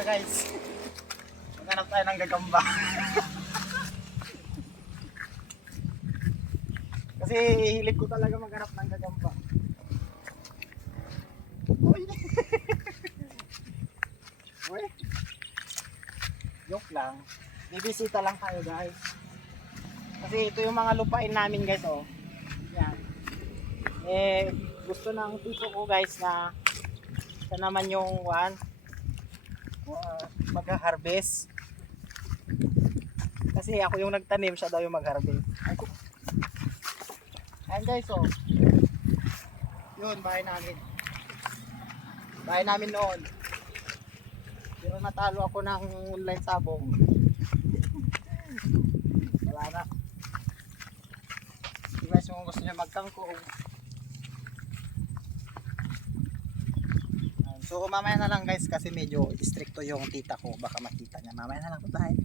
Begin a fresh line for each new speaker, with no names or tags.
Tara guys. Maghanap tayo ng gagamba. Kasi hilig ko talaga maghanap ng gagamba. Uy. Uy. Joke lang. Bibisita lang tayo guys. Kasi ito yung mga lupain namin guys oh. Yan. Eh gusto ng tito ko guys na siya naman yung one uh, mag-harvest. Kasi ako yung nagtanim, siya daw yung mag-harvest. Ayan guys, oh. Yun, bahay namin. Bahay namin noon. Pero natalo ako ng online sabong. Wala na. Guys, kung gusto nyo magkangkong. So mamaya na lang guys kasi medyo stricto yung tita ko baka makita niya. Mamaya na lang tayo.